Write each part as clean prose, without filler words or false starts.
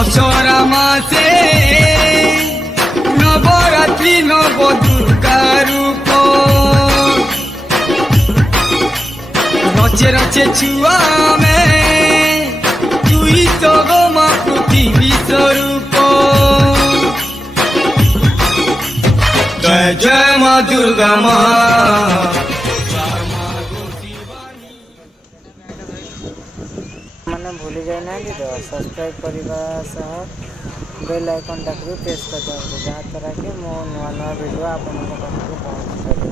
दशहरा मासे नवरात्रि नव दुर्गा रूप रचे रचे छुआ में तुई तो गो माँ पृथ्वी स्वरूप। जय जय माँ दुर्गा माँ। मैंने भूली जाए ना तो सब्सक्राइब करने सह बेल आइकन टाक भी प्रेस कर दिखाँ जहाँद्वारा कि मो नुआ नुआ वीडियो आपको पहुँच पारे।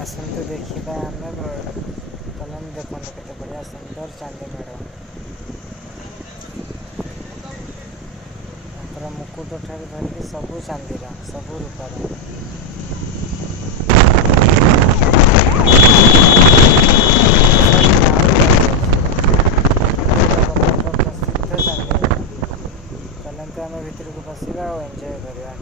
आसतु देखा आम कलम देखो केते बढ़िया सुंदर चांदी मेढ़ मुकुट ठार धरिकी सबू चांदीर सबू रूपार प्रसिद्ध चांदी चलते आम भितर को बसवा और एंजॉय करवा।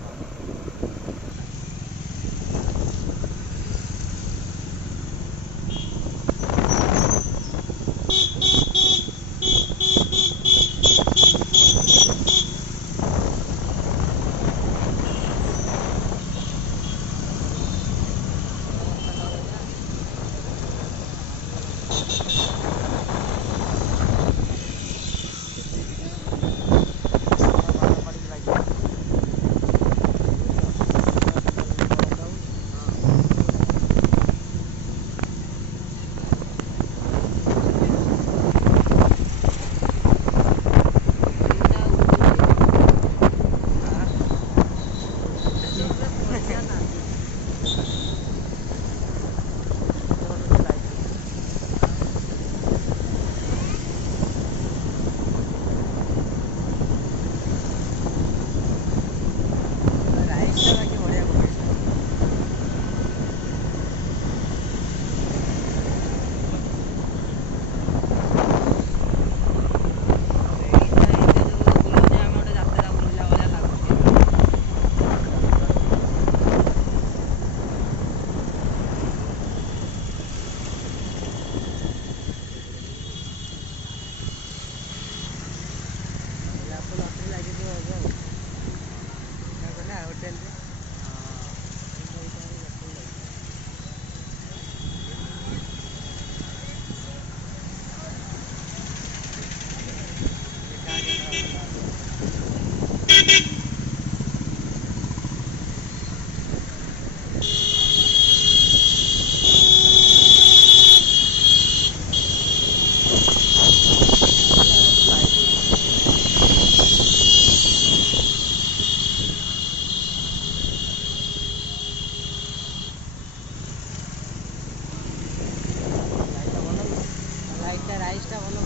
राइसटा भल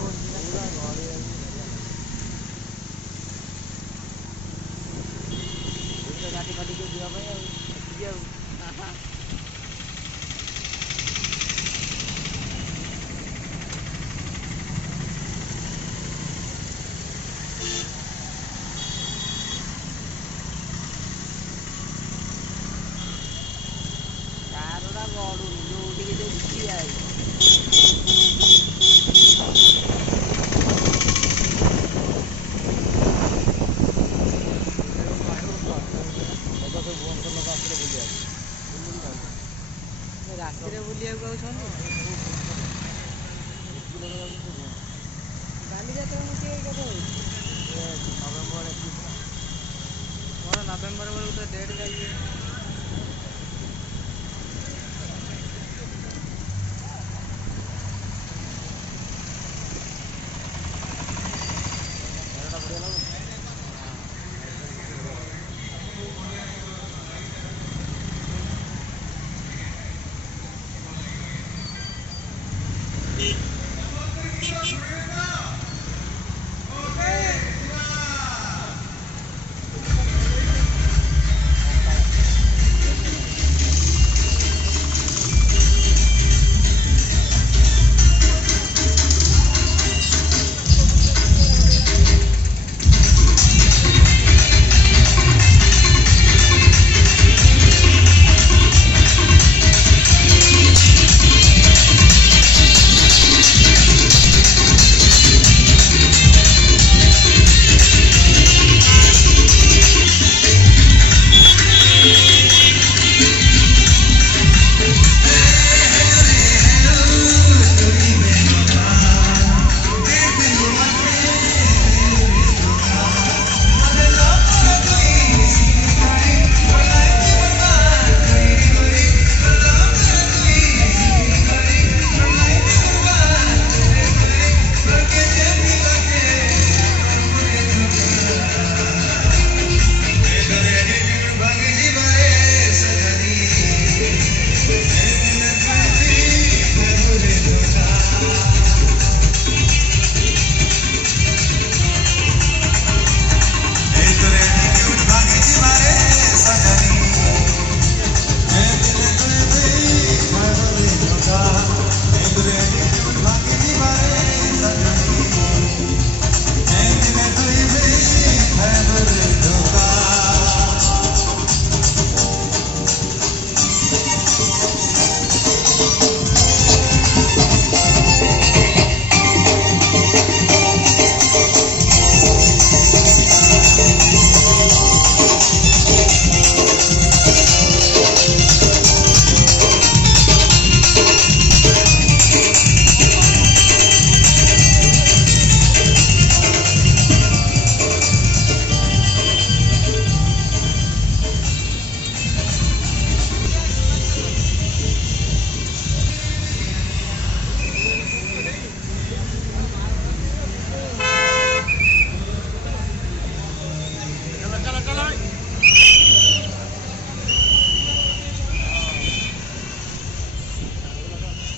काटी काटी दिवाई कारटा गड़ू जो उठी आई रास्ते बुलिया बालीजात्रा नवेम्बर बेलू तो डेट जाइए।